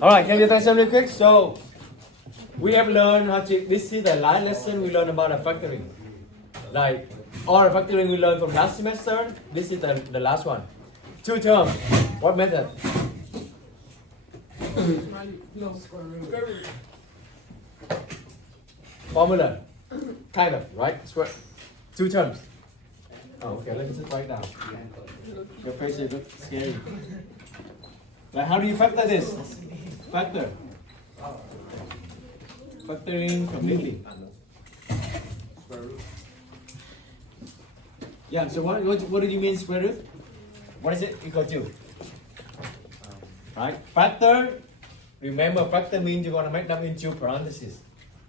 Alright, can you attention real quick? So, we have learned how to, this is the last lesson we learned about the factoring. Like, all the factoring we learned from last semester, this is the last one. Two terms. What method? Formula. Kind of, right? Square. Two terms. Oh, okay, let me just write down. Your face is look scary. Like, how do you factor this? Factor. Factoring completely. Yeah, so what do you mean square root? What is it equal to? Right? Factor, remember factor means you're going to make them into parentheses.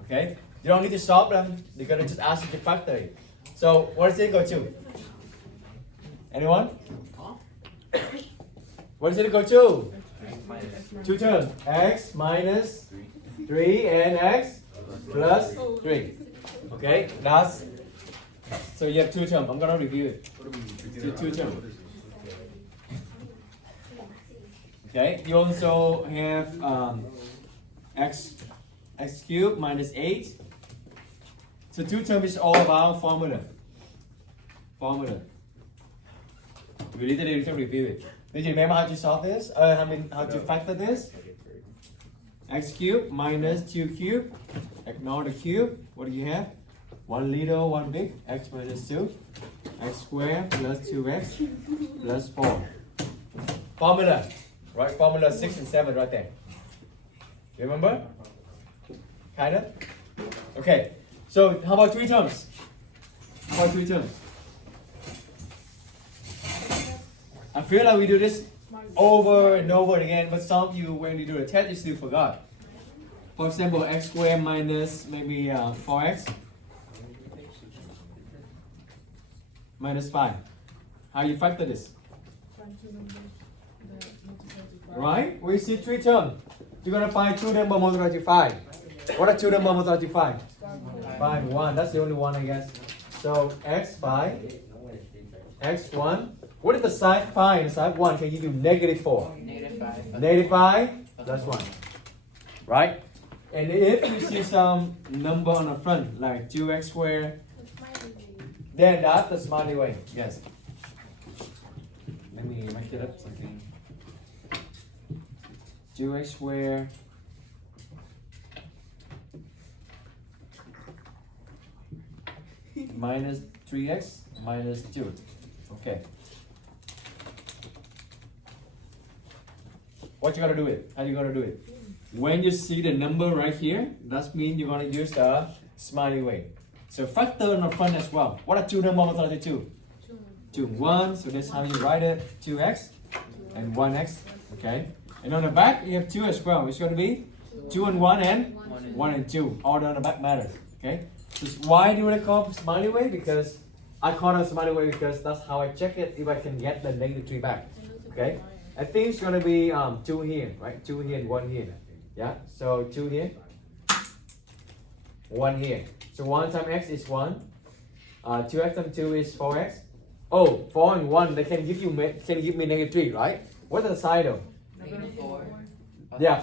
Okay? You don't need to solve them. You're going to just ask you to factor it. So what is it equal to? Anyone? What is it equal to? Two terms. X minus 3 and x plus 3. Okay? That's, so you have two terms. I'm going to review it. Two terms. Okay? You also have x cubed minus 8. So two terms is all about formula. Formula. We literally can review it. Did you remember how to solve this? How to factor this? X cubed minus 2 cubed. Ignore the cube. What do you have? One little, one big. X minus 2. X squared plus 2x plus 4. Formula. Right? Formula 6 and 7 right there. Remember? Kinda? Okay. So how about three terms? How about three terms? I feel like we do this over and over again, but some of you, when you do the test, you still forgot. For example, x squared minus maybe 4x minus 5. How you factor this? Right? We see three terms. You're going to find two numbers multiplied to 5. What are two numbers multiplied to 5? 5, 1. That's the only one, I guess. So x 5, x 1. What is the side 5 and side 1? Can you do negative 4? Negative 5. Negative 5, that's 1. Right? And if you see some number on the front, like 2x squared, then that's the smiley way. Yes. Let me make it up something. 2x squared minus 3x minus 2. Okay. What you gotta do it? How you gonna do it? When you see the number right here, that means you're gonna use the smiley way. So factor on the front as well. What are two numbers multiplied to 2? 2, 1. So that's how you write it. 2x and 1x. Okay. And on the back you have 2 as well. It's gonna be 2 and 1 and 1 and 2. Order on the back matters. Okay. So why do you want to call it smiley way? Because I call it smiley way because that's how I check it if I can get the negative 3 back. Okay. I think it's gonna be 2 here, right? 2 here and 1 here. Yeah. So 2 here, 1 here. So 1 times x is 1. 2x times 2 is 4x. Oh, 4 and 1. They can give me negative 3, right? What's the side though? Negative 4. Yeah,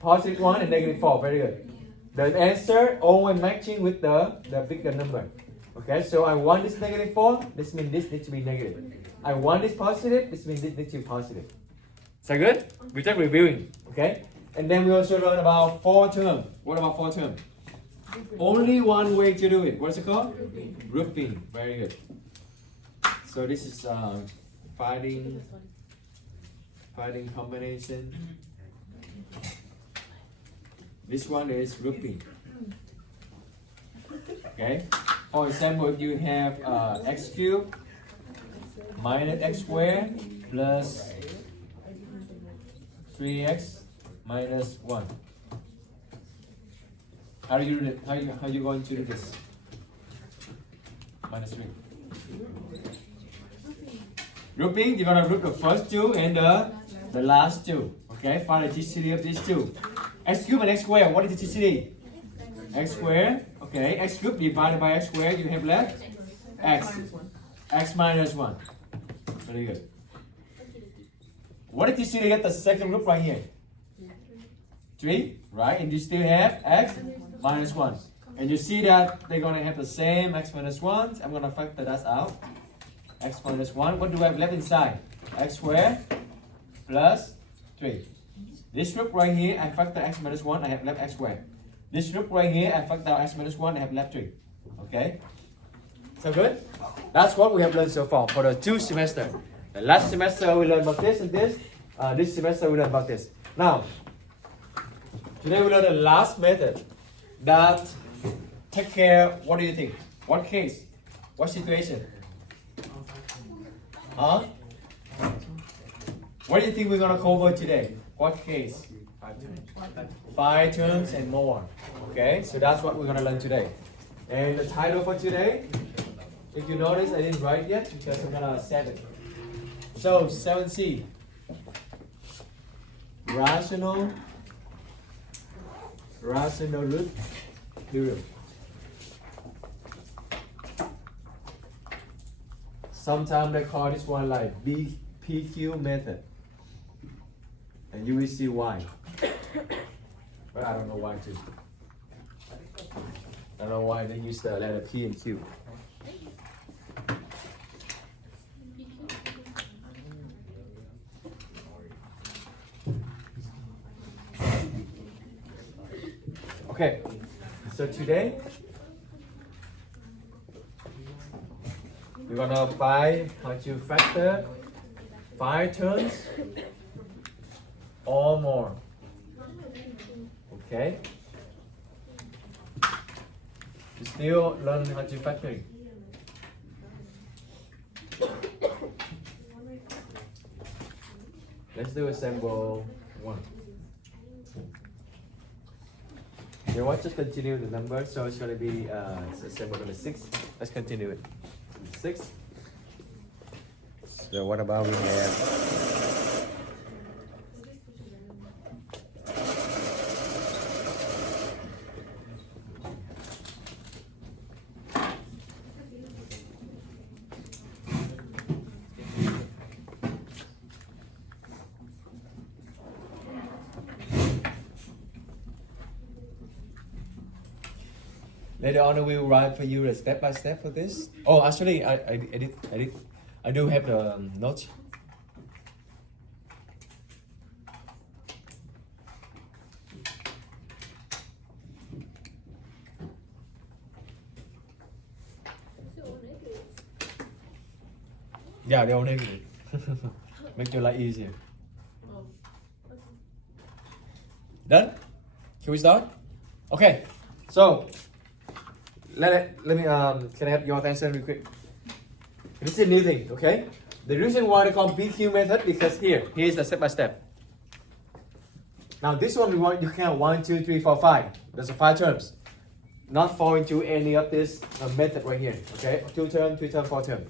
positive 1 and negative 4. Very good. The answer always matching with the bigger number. Okay, so I want this negative 4. This means this needs to be negative. I want this positive. This means this needs to be positive. Is that good? We're just reviewing. Okay, and then we also learn about 4 terms. What about 4 terms? Only one way to do it. What's it called? Grouping. Very good. So this is finding combination. This one is grouping. Okay. For example, if you have x cubed minus x squared plus 3x minus 1. How do you do that? How you going to do this? Minus 3. Grouping, you're gonna group the first two and the last two. Okay, find the GCD of these two. X cubed and x squared. What is the GCD? X squared. Okay, x cubed divided by x squared. You have left x. X minus 1. Very good. What did GCD get the second group right here? 3, right? And you still have x minus 1. And you see that they're going to have the same x minus 1. I'm going to factor that out. X minus 1. What do I have left inside? X squared plus 3. This group right here, I factor x minus 1, I have left x squared. This group right here, I factor out x minus 1, I have left 3. Okay? So good? That's what we have learned so far for the 2 semesters. The last semester we learned about this and this. This semester we learned about this. Now, today we learn the last method that take care, what do you think? What case? What situation? Huh? What do you think we're going to cover today? What case? 5 terms and more. Okay, so that's what we're going to learn today. And the title for today, if you notice, I didn't write yet because I'm going to set it. So, 7C. Rational Root Theorem. Sometimes they call this one like PQ method. And you will see why. But I don't know why too. I don't know why they use the letter P and Q. Okay, so today we're gonna find how to factor 5 terms or more. Okay, you still learn how to factoring. Let's do example 1. You know what? Just continue the number. So it's going to be example number 6. Let's continue it. 6. So what about we have? Later on, we will write for you a step by step for this. Oh, actually, I do have the notes. Yeah, they're all negative. Make your life easier. Done? Can we start? Okay. So. Let me can I have your attention real quick? This is a new thing, okay? The reason why they call PQ method because here's the step by step. Now this one you count 1, 2, 3, 4, 5. There's 5 terms. Not fall into any of this method right here. Okay? 2 term, 3 term, 4 term.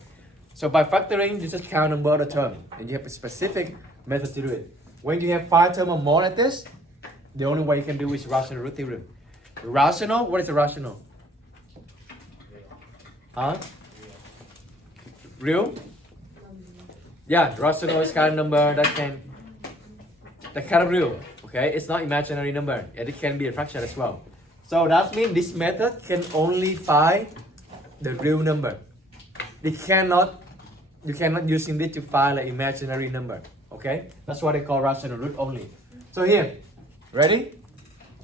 So by factoring, you just count number of the term, and you have a specific method to do it. When you have 5 term or more like this, the only way you can do is rational root theorem. Rational, what is a rational? Huh? Real? Yeah, rational is kind of number that kind of real. Okay, it's not imaginary number, and it can be a fraction as well. So that means this method can only find the real number. You cannot using this to find an imaginary number. Okay, that's what they call rational root only. So here, ready?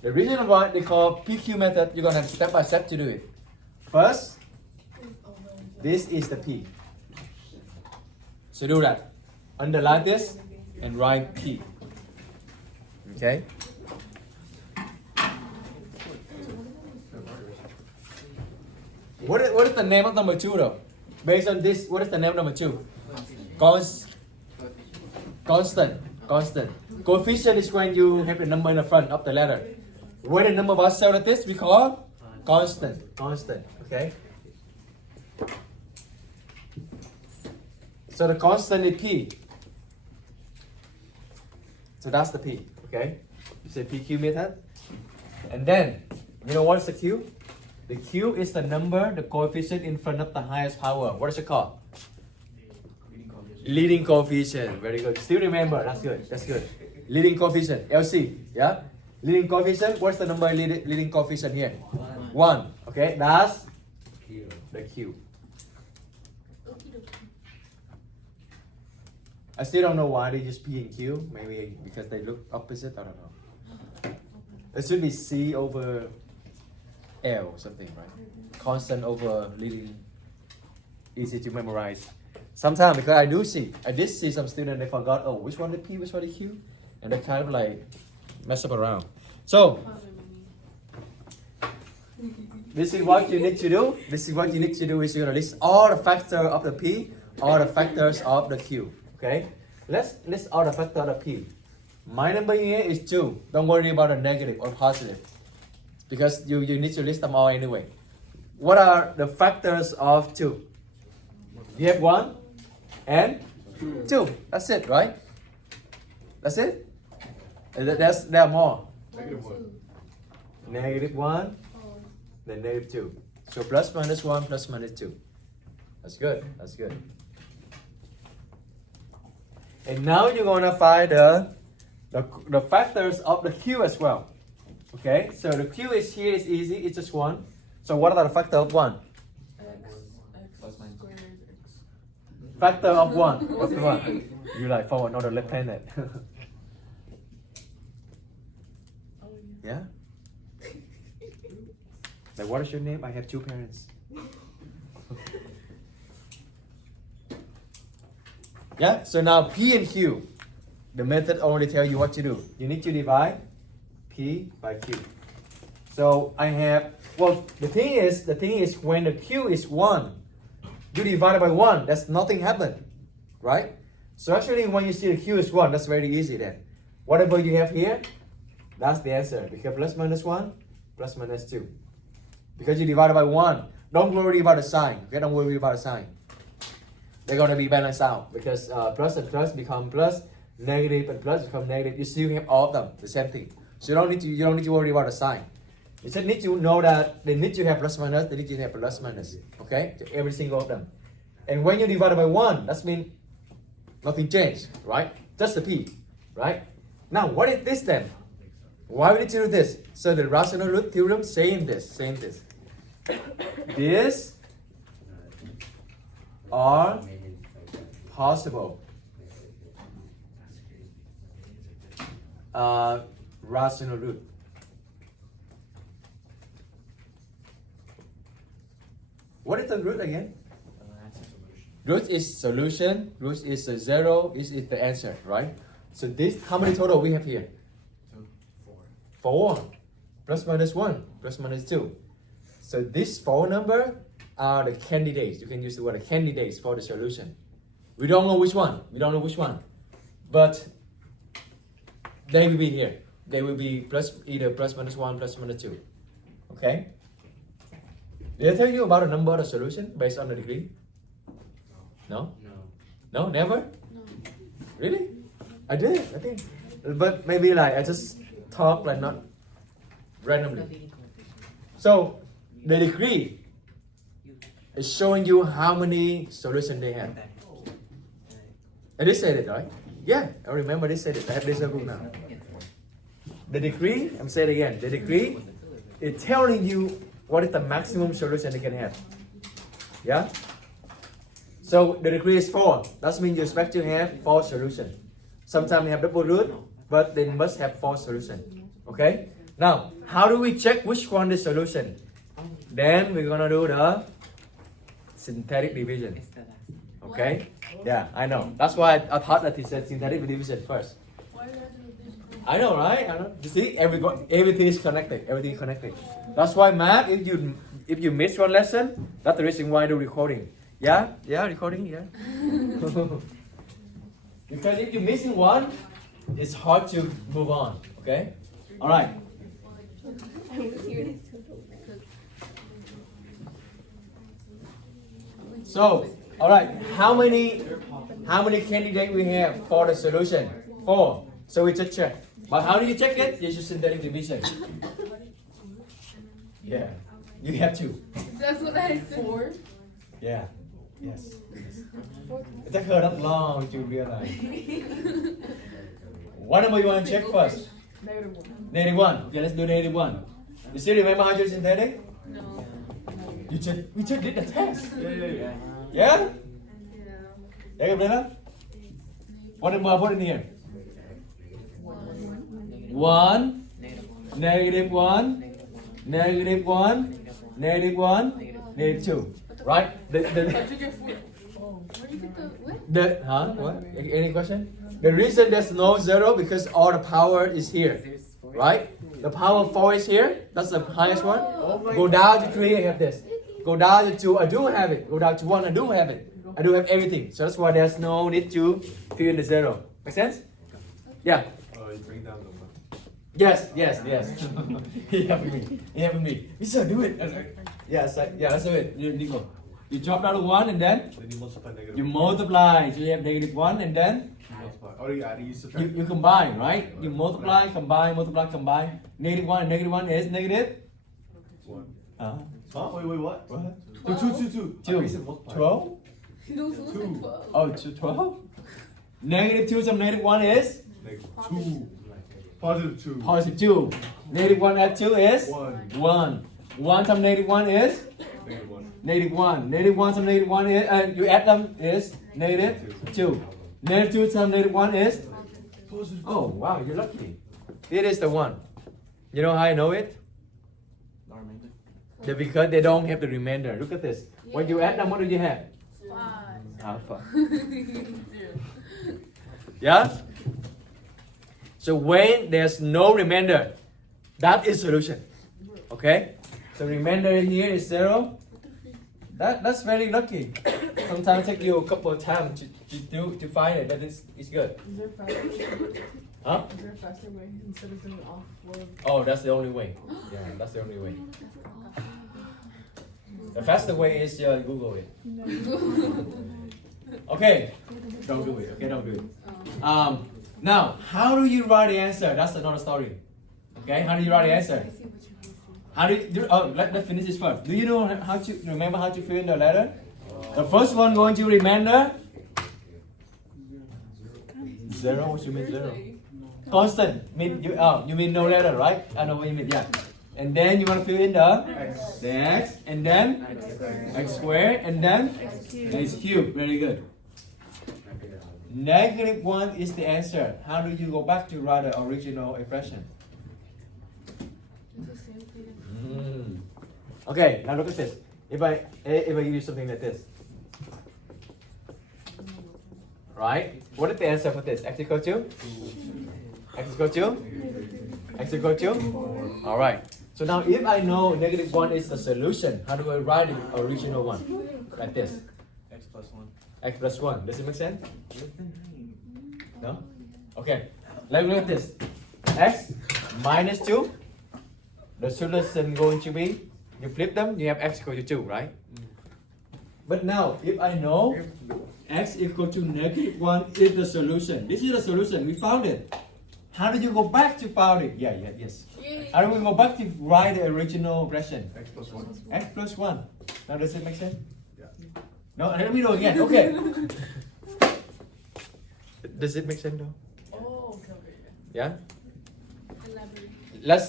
The reason why they call PQ method, you're gonna have step by step to do it. First. This is the P. So do that. Underline this and write P. Okay? What is the name of number 2 though? Based on this, what is the name of number 2? Constant. Coefficient is when you have the number in the front of the letter. When the number was set like this, we call constant. Okay? So the constant is P. So that's the P, okay? You say PQ method. And then, you know what's the Q? The Q is the number, the coefficient in front of the highest power. What is it called? Leading coefficient. Very good. Still remember, that's good. Leading coefficient, LC, yeah? Leading coefficient, what's the number leading coefficient here? 1. Okay, that's the Q. I still don't know why they use P and Q. Maybe because they look opposite, I don't know. It should be C over L or something, right? Constant over leading, easy to memorize. Sometimes because I did see some students, they forgot, oh, which one the P, which one the Q? And they kind of like mess up around. So, this is what you need to do. This is what you need to do is you're gonna list all the factors of the P, all the factors of the Q. Okay? Let's list all the factors of the P. My number here is 2. Don't worry about the negative or positive. Because you need to list them all anyway. What are the factors of 2? You have 1 and 2. That's it, right? That's it? There are more. Negative 1, then negative 2. So plus minus 1, plus minus 2. That's good. That's good. And now you're gonna find the factors of the Q as well. Okay, so the Q is here is easy, it's just 1. So what are the factors of 1? Factor of 1. What's the 1? You like forward, not the left handed. Yeah? Like, what is your name? I have 2 parents. Yeah, so now P and Q. The method only tell you what to do. You need to divide P by Q. So I have, well, the thing is when the Q is 1, you divide it by 1, that's nothing happened, right? So actually when you see the Q is 1, that's very easy then. Whatever you have here, that's the answer. Because plus minus 1, plus minus 2. Because you divide it by 1. Don't worry about the sign. Okay, don't worry about the sign. They're going to be balanced out. Because plus and plus become plus, negative and plus become negative. You still have all of them, the same thing. So you don't need to worry about the sign. You just need to know that they need to have plus minus, they need to have plus minus. Okay? To every single of them. And when you divide it by 1, that means nothing changed, right? Just the P, right? Now, what is this then? Why we need to do this? So the rational root theorem saying this. These are possible rational root. What is the root again? Root is solution. Root is 0. Is the answer, right? So this, how many total we have here? 4. Plus minus 1. Plus minus 2. So these 4 numbers are the candidates. You can use the word candidates for the solution. We don't know which one. But they will be here. They will be either plus minus 1, plus minus 2. Okay? Did I tell you about the number of the solution based on the degree? No? No, never? No. Really? I did, I think. But maybe like I just talk like not randomly. So the degree is showing you how many solutions they have. I just said it, right? Yeah, I remember they said it. I have this book now. The degree, I'm saying it again, the degree is telling you what is the maximum solution they can have. Yeah? So the degree is 4. That means you expect to have 4 solutions. Sometimes you have double root, but they must have 4 solutions. Okay? Now, how do we check which one is solution? Then we're gonna do the synthetic division. Okay? Yeah, I know. That's why I thought that it said synthetic division first. I know, right? I know. You see, everything is connected. Everything is connected. That's why math, if you miss one lesson, that's the reason why I do recording. Yeah, recording, yeah. Because if you're missing one, it's hard to move on. Okay? All right. So, all right. How many candidates we have for the solution? 4. So we just check. But how do you check it? You use synthetic division. Yeah. You have to. That's what I said. 4. Yeah. Yes. It took her that long to realize. What number you want to check first? -1. Negative 1. Okay, let's do negative 1. You still remember hydrosynthetic? No. We just did the test. Yeah. Yeah? Yeah. Yeah, Gabriela? What did I put in here? 1, negative 1, negative 1, negative 1, negative 2. Right? How'd you get 4? Oh. Where'd you get the what? What? Any question? The reason there's no 0 because all the power is here. Right? The power of 4 is here. That's the highest one. Go down to 3, I have this. Go down to 2, I do have it. Go down to 1, I do have it. I do have everything. So that's why there's no need to fill in the 0. Make sense? Yeah. You bring down the 1. Yes. He helping me. Mister, do it. Yes, let's do it. Nico. You chop down the 1 and then Then you multiply negative. you multiply. So you have negative 1 and then multiply. Oh, you add, you subtract. you combine, right? You multiply, combine. Negative 1 and negative 1 is negative? 1. Uh, Huh? Wait, what? What? 2. Two. I said multiply. 12? No, so it's like 12. Oh, 12? Negative 2 times negative 1 is? Negative 2. Positive 2. Positive 2. Negative 1 add 2 is? 1. 1. 1 times negative 1 is? Negative 1. Negative 1. Negative 1 times negative 1 is, you add them is negative 2. Negative 2 times negative 1 is? Oh, wow, you're lucky. It is the 1. You know how I know it? Because they don't have the remainder. Look at this. When you add them, what do you have? 5. Alpha. 0. Yeah? So when there's no remainder, that is solution. Okay? So remainder here is 0. That's very lucky. Sometimes take you a couple of times to find it. That is good. Is there a faster way? Huh? Is there a faster way instead of doing all 4? Oh, that's the only way. Yeah, that's the only way. The faster way is Google it. Okay. Don't do it. Okay, don't do it. Now, how do you write the answer? That's another story. Okay, how do you write the answer? How do you do? Oh, let's finish this first. Do you know how to remember how to fill in the letter? The first one going to remainder. 0. What you mean 0? Constant. Mean you mean no letter, right? I know what you mean. Yeah. And then you want to fill in the x, and then x squared, and then x cubed. Very good. Negative 1 is the answer. How do you go back to write the original expression? It's the same thing. Okay, now look at this. If I give you something like this, right? What is the answer for this? X equal to? X equal to? X equal to? All right. So now if I know negative 1 is the solution, how do I write the original one? Like this. X plus 1. X plus 1. Does it make sense? No? Okay. Let's look at this. X minus 2. The solution going to be, you flip them, you have x equal to 2, right? But now, if I know x equal to negative 1 is the solution. This is the solution. We found it. How do you go back to find it? Yes. How do we go back to write the original expression? X plus 1. X plus 1. Now, does it make sense? Yeah. No, let me do it again. Okay. Does it make sense though? Oh, okay. Yeah? Elaborate. Let's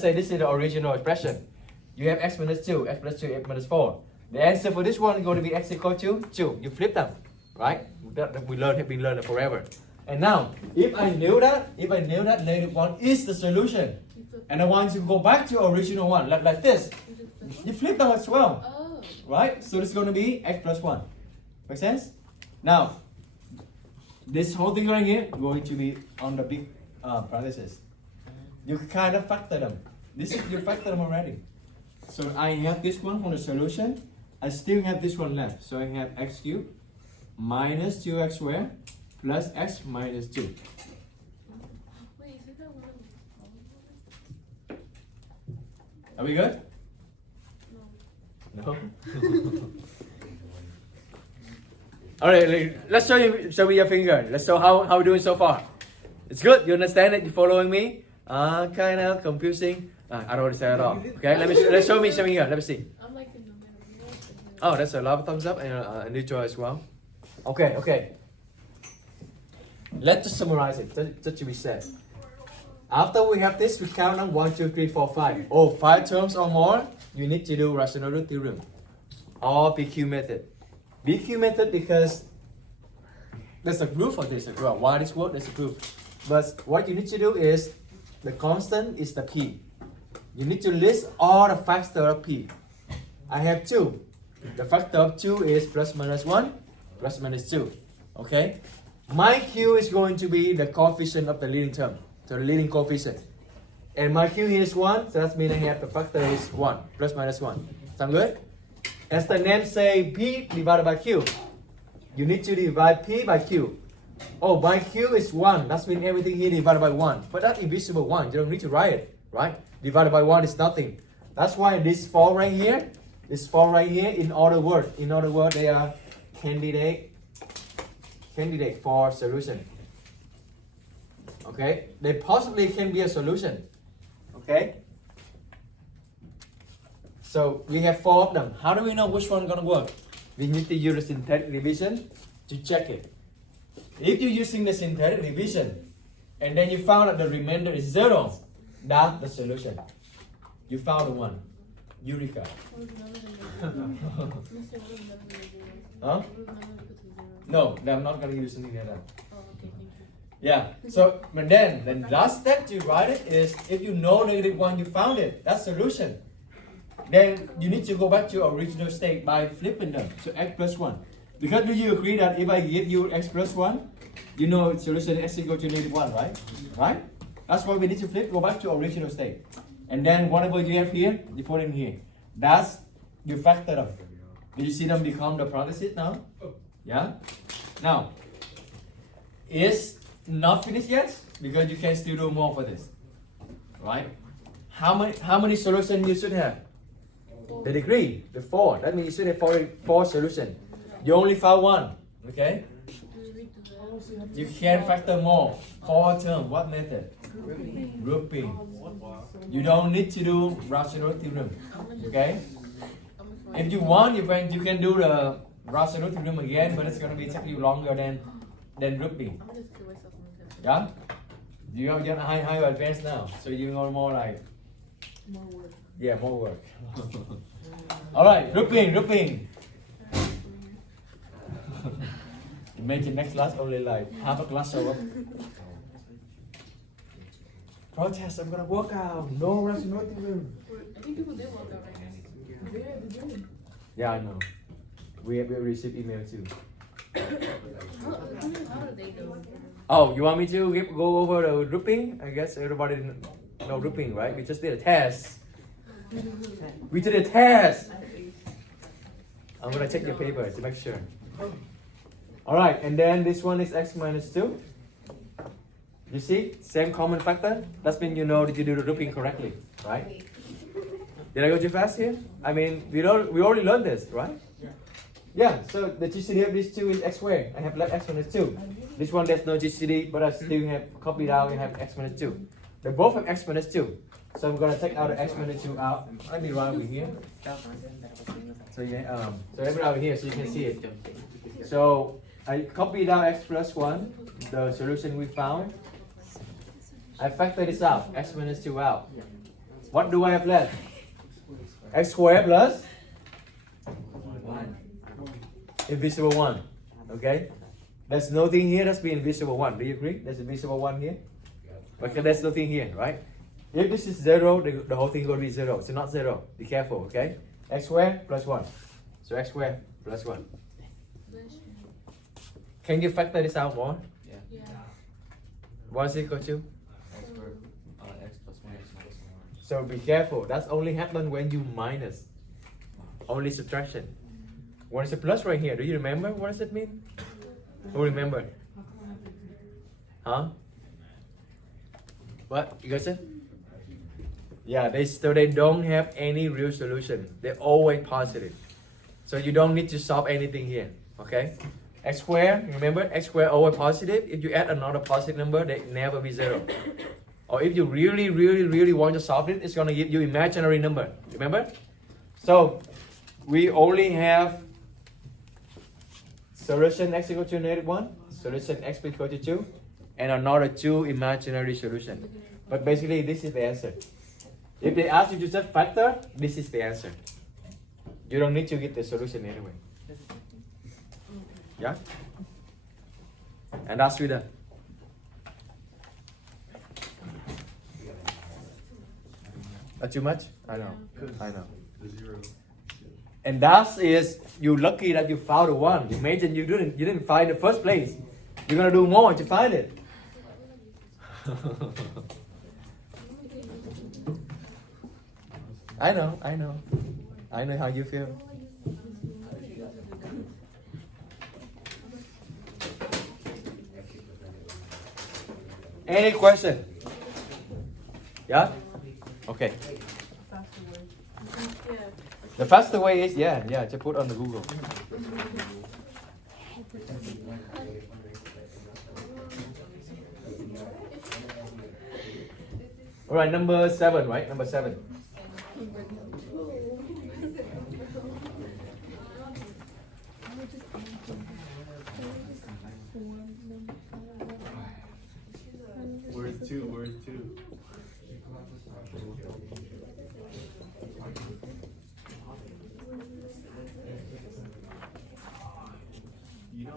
say this is the original expression. You have x minus 2, x plus 2, x minus 4. The answer for this one is going to be x equal to 2. You flip them, right? That have been learned forever. And now, if I knew that negative 1 is the solution, and I want to go back to original one, like this, you flip them as well, Oh. right? So this is going to be x plus 1. Make sense? Now, this whole thing right here going to be on the big parentheses. You kind of factor them. This is you factor them already. So I have this one from the solution. I still have this one left. So I have x cubed minus 2x squared plus x minus 2. Wait, is that one of the Are we good? No. No. All right, let's show me your finger. Let's show how we're doing so far. It's good. You understand it? You following me? Kind of confusing. I don't understand at all. Okay, let's show me your finger. Let me see. I'm like in the middle. Oh, that's a lot of thumbs up and a neutral as well. Okay. Let's just summarize it. Just to be said. After we have this, we count on 1, 2, 3, 4, 5. Oh, 5 terms or more, you need to do rational root theorem or BQ method. BQ method because there's a proof for this as well. Why this works, there's a proof. But what you need to do is, the constant is the P. You need to list all the factors of P. I have 2. The factor of 2 is plus minus 1, plus minus 2. Okay? My Q is going to be the coefficient of the leading term. So the leading coefficient. And my Q here is 1, so that means I have the factor is 1, plus minus 1. Sound good? As the name say, P divided by Q. You need to divide P by Q. Oh, my Q is 1. That means everything here divided by 1. But that's invisible 1. You don't need to write it, right? Divided by 1 is nothing. That's why this 4 right here, in other words, they are candidate for solution. Okay? They possibly can be a solution. Okay? So we have 4 of them. How do we know which one is going to work? We need to use the synthetic division to check it. If you're using the synthetic division and then you found that the remainder is 0, that's the solution. You found the one. Eureka. Huh? No, I'm not going to use something like that. Oh, okay, thank you. Yeah, so but then the last step to write it is, if you know -1, you found it, that's solution. Then you need to go back to your original state by flipping them. So x plus 1. Because do you agree that if I give you x plus 1, you know solution x equal to -1, right? Right? That's why we need to flip, go back to original state. And then whatever you have here, you put in here. That's you factor them. Do you see them become the parentheses now? Yeah? Now, it's not finished yet because you can still do more for this. Right? How many solutions you should have? The degree, the 4. That means you should have 4 solutions. You only found 1. Okay? You can factor more. 4 terms. What method? Grouping. You don't need to do rational theorem. Okay? If you want, you can do the rational theorem again, but it's going to be take you longer than grouping. I'm just kill myself. Yeah? You are getting higher advanced now, so you know more like. More work. Yeah, more work. All right, grouping. Imagine next class only like half a class over. Protest, I'm gonna work out. No rational theorem. I think people did walk out right now. They did. Yeah, I know. We received email too. How do they know? Oh, you want me to go over the grouping? I guess everybody know grouping, right? We just did a test. We did a test. I'm gonna check your paper to make sure. All right, and then this one is x minus 2. You see, same common factor. That means you know that you do the grouping correctly, right? Did I go too fast here? I mean, we already learned this, right? Yeah. So the GCD of these two is x squared. I have left x minus 2. This one there's no GCD, but I still have copied out and have x minus 2. They both have x minus 2. So I'm gonna take out the x minus 2 out. Let me write over here. So yeah, so let me write over here so you can see it. So I copied out x plus 1, the solution we found. I factor this out, x minus 2 out. What do I have left? X squared plus 1. Invisible 1. Okay? There's nothing here, that's be invisible 1. Do you agree? There's invisible 1 here? Okay, there's nothing here, right? If this is 0, the whole thing is going to be 0. It's not 0. Be careful, okay? X squared plus 1. So x squared plus 1. Can you factor this out more? Yeah. What is it equal to? X plus 1 is minus 1. So be careful. That's only happen when you minus. Only subtraction. What is the plus right here? Do you remember? What does it mean? Who remember? Huh? What? You guys said? Yeah, they don't have any real solution. They're always positive. So you don't need to solve anything here. Okay? X squared, remember? X squared always positive. If you add another positive number, they never be 0. Or if you really want to solve it, it's going to give you imaginary number. Remember? So we only have solution x equal to -1, solution x equal to 2, and another 2 imaginary solution. But basically, this is the answer. If they ask you to just factor, this is the answer. You don't need to get the solution anyway. Yeah? And that's with that. That's too much? I know. I know. The 0. And that is you lucky that you found the one. Imagine you didn't find the first place. You're gonna do more to find it. I know how you feel. Any question? Yeah? Okay. The faster way is just put on the Google. All right, number 7, right? Number 7. Where's 2? Where's 2? You know,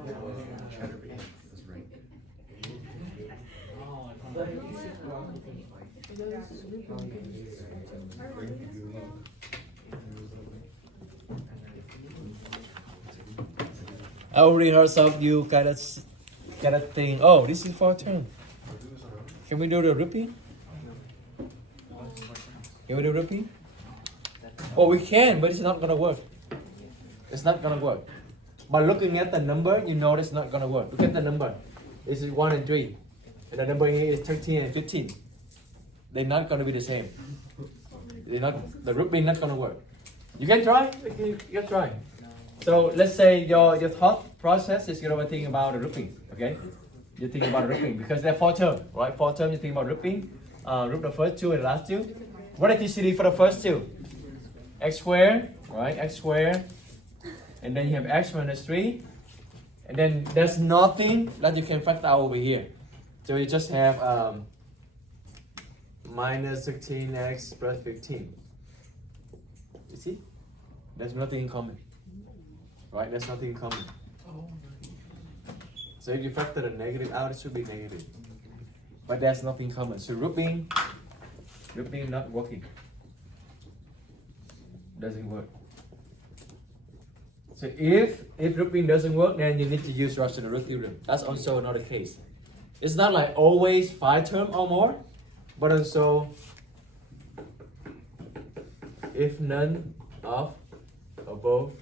Chatterbait is right. I already heard some you kind of think, oh, this is for a term. Can we do the rupee? Can we do rupee? Oh, we can, but it's not gonna work. It's not gonna work. By looking at the number, you know it's not gonna work. Look at the number. This is 1 and 3. And the number here is 13 and 15. They're not gonna be the same. The rupee not gonna work. You can try. You can try. So let's say your thought process is you're thinking about the rupee, okay? You think about rupee because they're 4 terms, right? 4 terms you think about rupee. Root the first 2 and the last 2. What is TCD for the first 2? X squared, right? X squared. And then you have x minus 3. And then there's nothing that you can factor out over here. So you just have minus 16x plus 15. You see? There's nothing in common. Right? There's nothing in common. So if you factor the negative out, it should be negative. But there's nothing in common. So grouping not working. Doesn't work. So if grouping doesn't work, then you need to use Rational Root Theorem. That's also another case. It's not like always 5 terms or more, but also if none of above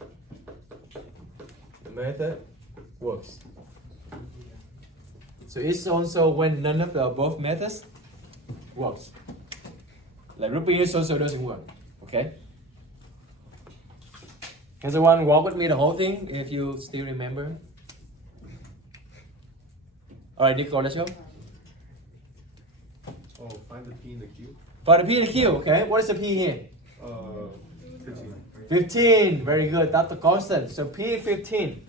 method works. So it's also when none of the above methods works. Like grouping also doesn't work. Okay? Can someone walk with me the whole thing if you still remember? Alright, Nico, let's go. Oh, find the P in the Q. For the P and the Q, okay? What is the P here? 15. 15, very good. That's the constant. So P is 15.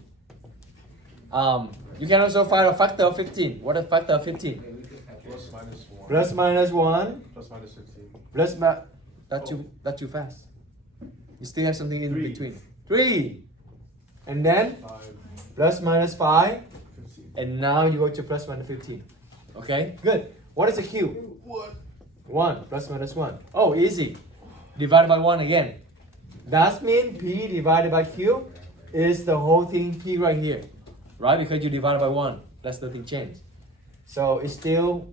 You can also find a factor of 15. What is a factor of 15? Plus minus 1. Plus minus 1. Plus minus 15. That's too fast. You still have something in 3. between. 3. And then 5. plus minus 5. 15. And now you go to plus minus 15. Okay, good. What is a Q? 1 plus minus 1. Oh, easy. Divided by 1 again. That means P divided by Q is the whole thing P right here. Right? Because you divided by 1. That's nothing changed. So it's still,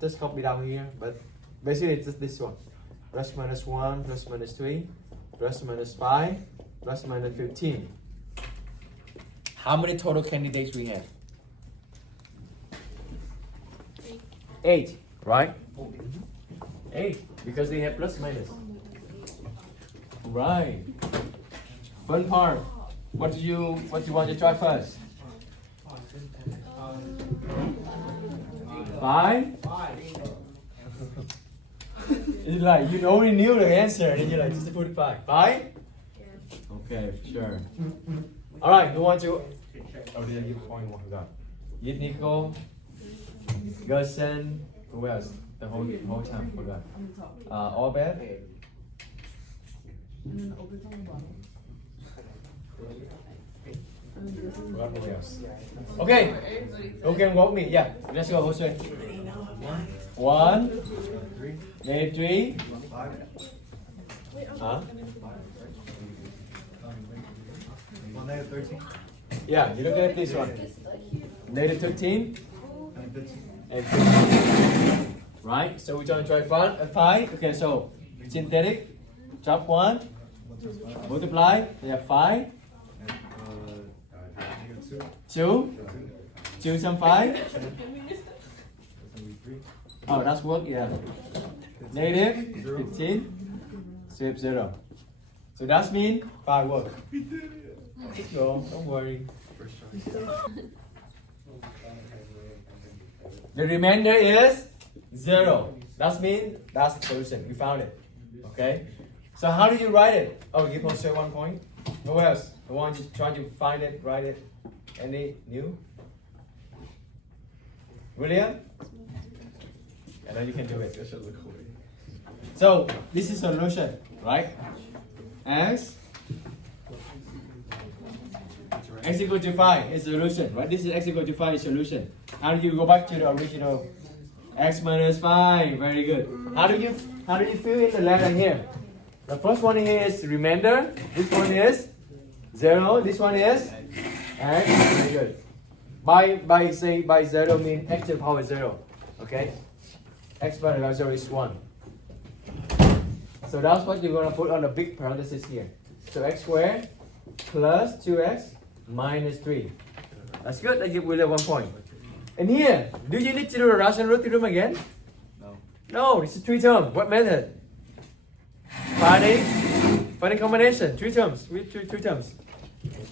just copy down here. But basically it's just this one. Plus minus 1, plus minus 3, plus minus 5, plus minus 15. How many total candidates we have? 8, right? 8, because they have plus minus. Right. Fun part. What do you want to try first? 5? It's like you only knew the answer and you're like just put 5. 5? Okay, sure. Alright, who wants to? Oh, did I give only one? Got Nico, Gerson, who else? The whole time, forgot. On the top. All bad? And then open on the bottom. And then this is Forgot what else. Okay, who can walk me? Yeah, let's go, Jose. 1, negative 3. Huh? Well, negative 13. Yeah, you look at this one. Negative 13 And 15. and 15. Right? So we're going to try 5. Okay, so synthetic, drop 1, multiply, we have 5, And negative 2, 2 times 5.2. That's gonna be 3. Oh, that's work, yeah. Negative 15, save 0. So that means 5 work. Let's go, don't worry. First try. The remainder is 0. That means that's the solution. We found it. Okay? So how do you write it? Oh, give us 1 point. Who else? The one just trying to find it, write it. Any new? William? I know you can do it. That should look cool. So this is solution, right? X equal to 5 is solution, right? This is x equal to 5 is solution. How do you go back to the original? X minus 5, very good. How do you fill in the letter here? The first one here is remainder. This one is 0. This one is x. Very good. By 0 mean x to the power 0. Okay? X minus 0 is 1. So that's what you're gonna put on the big parenthesis here. So x squared plus 2x minus 3. That's good. I give William 1 point. And here, do you need to do a rational root theorem again? No. No, it's a 3 term. What method? Finding combination. 3 terms. With 3 terms.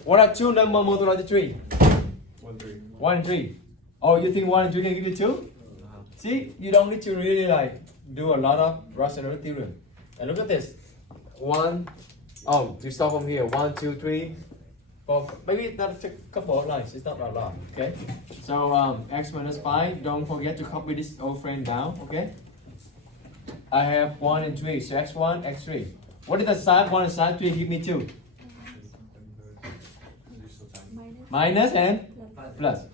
What are 2 numbers multiplied to 3? 1, 3. 1 and 3. Oh, you think 1 and 3 can give you 2? See, you don't need to really like do a lot of rational root theorem. And look at this. 1. Oh, you start from here. 1, 2, 3, 4. Maybe that's a couple of lines. It's not a lot. Okay. So x minus 5. Don't forget to copy this old friend down. Okay. I have 1 and 3. So x1, x3. What is the side 1 and side 3 give me 2? Minus and plus.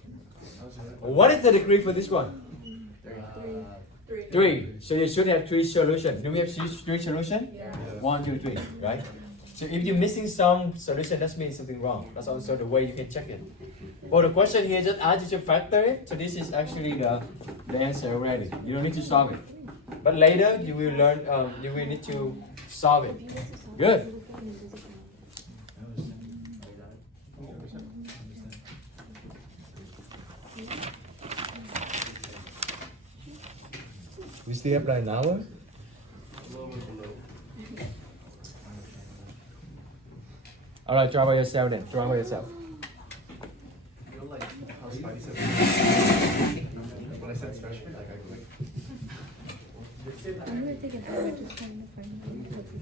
What is the degree for this one? 3. So you should have 3 solutions. Do we have 3 solutions? Yeah. 1, 2, 3, right? So if you're missing some solution, that means something wrong. That's also the way you can check it. Well, the question here just add your factor it. So this is actually the answer already. You don't need to solve it. But later you will learn. You will need to solve it. Good. We stay up like an hour. Lower below. All right, try by yourself then. Try by yourself. You know, like how Spidey said. When I said freshman, like I clicked. I'm gonna take an hour to find the friend.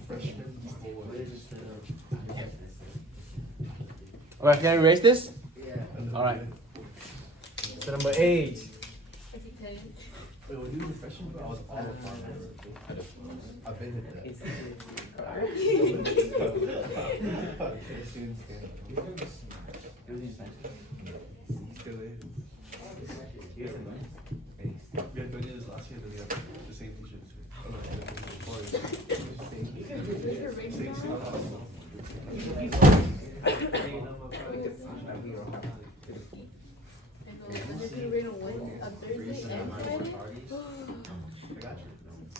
Freshman. All right, can you erase this? Yeah. All right. So number 8. Wait, when you were freshman, I was all of farmers. I've been hit that. Students can. It was just nice. He still is. He was nice. We had Doña's last year, then we have the same teacher this week. Oh no, before. Same student.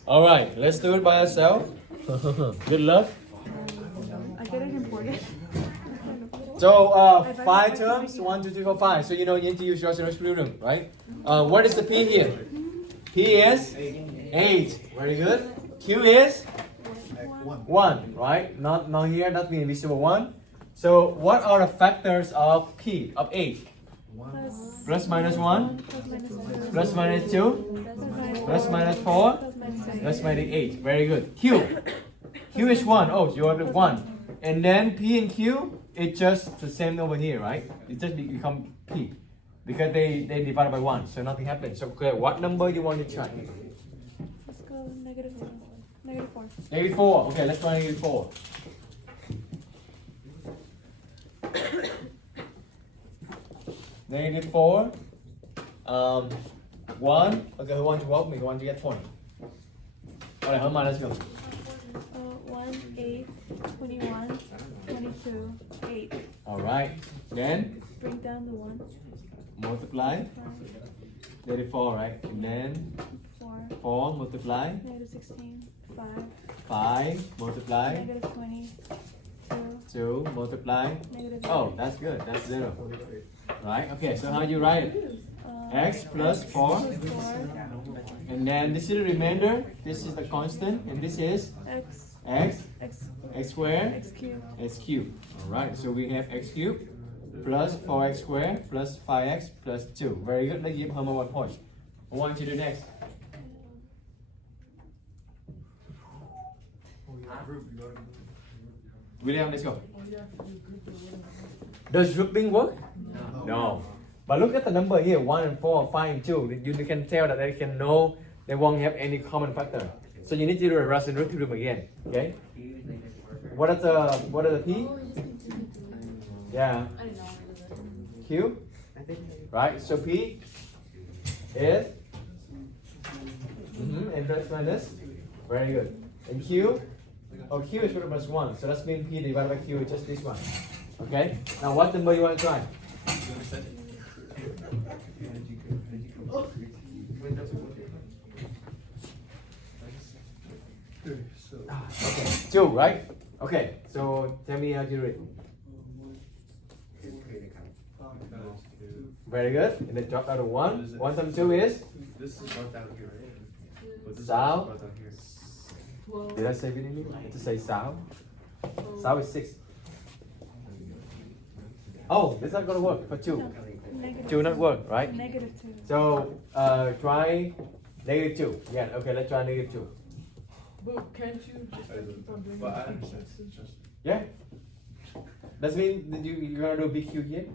All right, let's do it by ourselves. Good luck. I get it important. So 5 terms, 1, 2, 3, 4, 5. So you know you need to use rational root theorem, right? What is the p here? P is 8. Very good. Q is 1, right? Not here. That means invisible 1. So what are the factors of p of 8? Plus minus 1, plus minus 2, plus minus 4, plus minus 8. Very good. Q. Q is 1. Oh, you have 1. And then P and Q, it's just the same over here, right? It just become P. Because they divide by 1, so nothing happens. So okay, what number you want to try? negative 1. Negative 4. Negative 4. Okay, let's try negative 4. Negative 4. 1. Okay, who wants to help me? Who wants to get point? Alright, how much? Let's go. 1, 8, 21, 22, 8. Alright. Then Bring down the 1. multiply. 5, Negative 4, right? And then 4. 4 multiply. Negative 16, 5. 5 multiply. Negative 20, 2 multiply. negative Oh, that's good. That's 0. Right? Okay, so how do you write it? X plus 4. 4, And then this is the remainder. This is the constant. And this is x, x. x, X squared. x cubed. X cubed. Alright, so we have x cubed plus 4x squared plus 5x plus 2. Very good. Let's give Homer 1 point. What want you to do next? William, let's go. Does grouping work? No. But look at the number here, 1 and 4, 5 and 2. You can tell that they can know they won't have any common factor. So you need to do a Rational Root Theorem again. Okay? What are the P? Yeah. I didn't know. Q? Right, so P is and that's minus. Very good. And Q? Oh, Q is root of minus 1. So that means P divided by Q is just this one. Okay? Now what number you want to try? Okay, 2, right? Okay, so tell me how to do it. Very good. And then drop out of 1. 1 times 2 is? This is brought down here, right? But this is Sao? brought down here. Did I say anything? I had to say Sao. Sao is 6. Oh, it's not going to work for 2. Negative 2 not work, right? Negative 2. So try negative 2. Yeah, okay, let's try negative 2. But can't you just like keep on doing But I it? understand. It's just Yeah? Does it mean that you're going to do BQ here?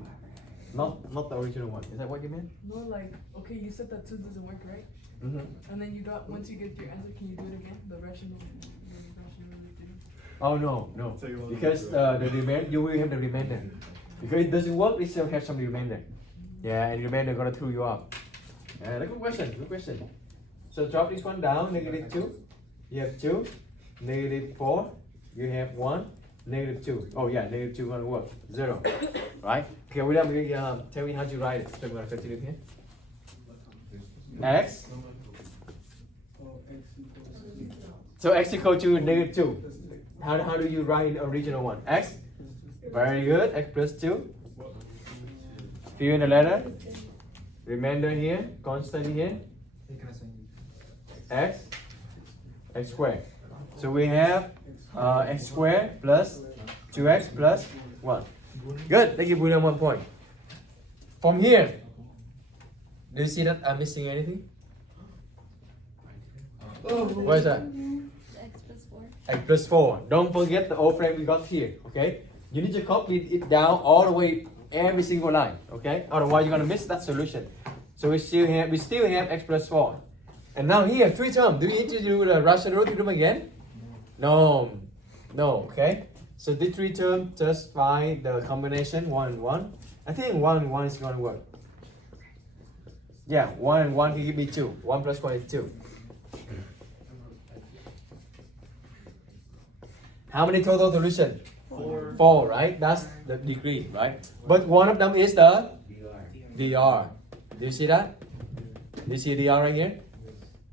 Not the original one. Is that what you meant? No, like, okay, you said that 2 doesn't work, right? Mm-hmm. And then you got, once you get your answer, can you do it again? The rational root theorem. Oh no, no. So you want Because to the remainder, you will have the remainder. Because it doesn't work, it still have some remainder. Yeah, and remainder gonna throw you off. Good question, good question. So drop this one down, negative 2. You have 2. Negative 4. You have 1. Negative 2. Oh yeah, negative 2 gonna work. 0. Right? Okay, William, tell me how to write it. So I'm gonna continue here. X. So x equal to negative 2. How do you write in the original one? X. Very good. X plus 2. Fill in the letter. Remainder here. Constant here. X. X squared. So we have x squared plus 2x plus 1. Good. Let's give William 1 point. From here, do you see that I'm missing anything? What is that? X plus 4. X plus 4. Don't forget the old frame we got here, okay? You need to copy it down all the way, every single line, okay? Otherwise, you're gonna miss that solution. So we still have x plus 4. And now here, 3 terms. Do we need to do the Rational Root Theorem again? No, okay? So these 3 terms, just find the combination 1 and 1. I think 1 and 1 is gonna work. Yeah, 1 and 1 can give me 2. 1 plus 1 is 2. How many total solutions? 4. 4, right? That's the degree, right? But one of them is the dr. Do you see that? Do you see dr right here?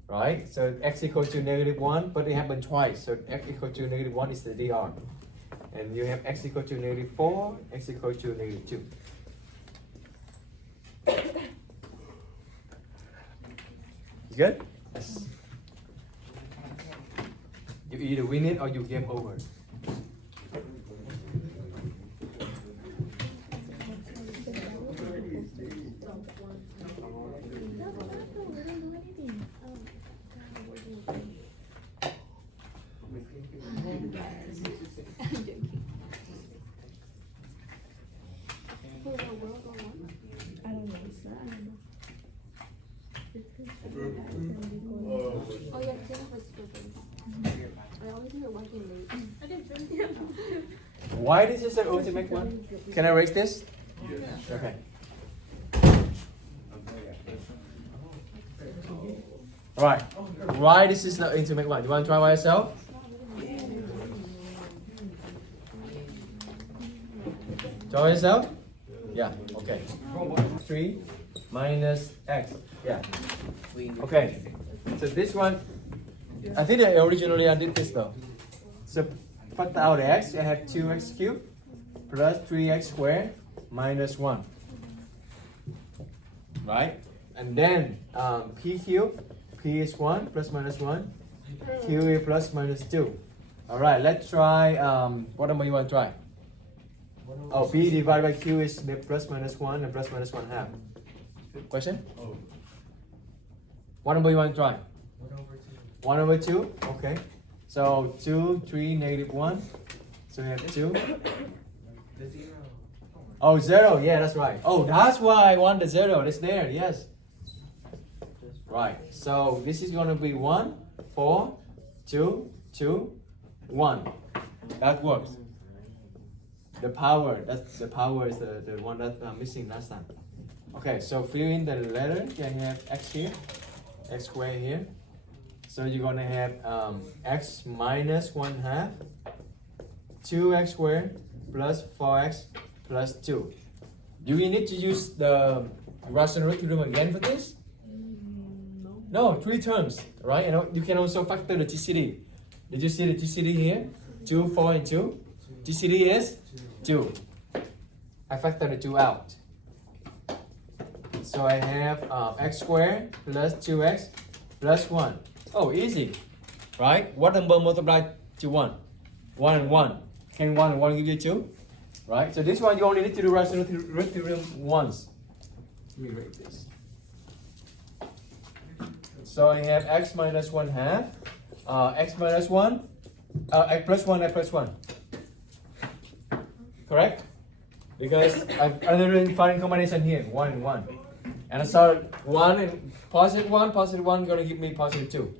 Right? So x equal to negative 1, but it happened twice. So x equal to negative 1 is the dr. And you have x equal to negative 4, x equal to negative 2. Good? Yes. You either win it or you game over. Oh, yeah, 10 was Why this is the ultimate one? Can I erase this? Okay. Right. Why this is the ultimate one? You want to try by yourself? Try by yourself? Yeah. Okay. 3 minus x. Yeah. Okay. So this one, I think that originally I did this though. So factor out x, I have 2x cubed plus 3x squared minus 1. Right? And then p cubed, p is 1 plus minus 1, q is plus minus 2. Alright, let's try, what number you want to try? Oh, p divided by q is the plus minus 1 and plus minus 1 half. Question? Oh. What number you want to try? 1 over 2, okay. So 2, 3, negative 1. So we have 2. Oh, 0, yeah, that's right. Oh, that's why I want the 0. It's there, yes. Right, so this is going to be 1, 4, 2, 2, 1. That works. The power, that's the power is the one that I'm missing last time. Okay, so fill in the letter. You have x here, x squared here. So you're gonna have x minus 1 half, 2x squared plus 4x plus 2. Do we need to use the rational root theorem again for this? No, 3 terms, right? And you can also factor the GCD. Did you see the GCD here? 2, 4, and 2. GCD is 2. I factor the 2 out. So I have x squared plus 2x plus 1. Oh, easy, right? What number multiplied to 1? 1 and 1. Can 1 and 1 give you 2? Right? So this one you only need to do rational root theorem once. Let me write this. So I have x minus 1 half, x minus 1, x plus 1, x plus 1. Correct? Because I've another finding combination here, 1 and 1. And I saw 1 and positive 1 gonna give me positive 2.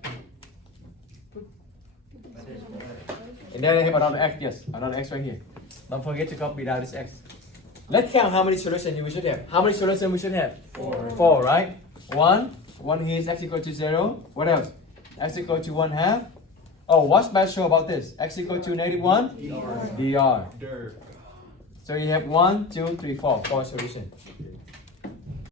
And then I have another x, yes, another x right here. Don't forget to copy down this x. Let's count how many solutions we should have. How many solutions we should have? 4, right? 1 here is x equal to 0. What else? X equal to 1 half. Oh, what's special about this? X equal to negative 1? dr. So you have 1, 2, 3, 4 solutions.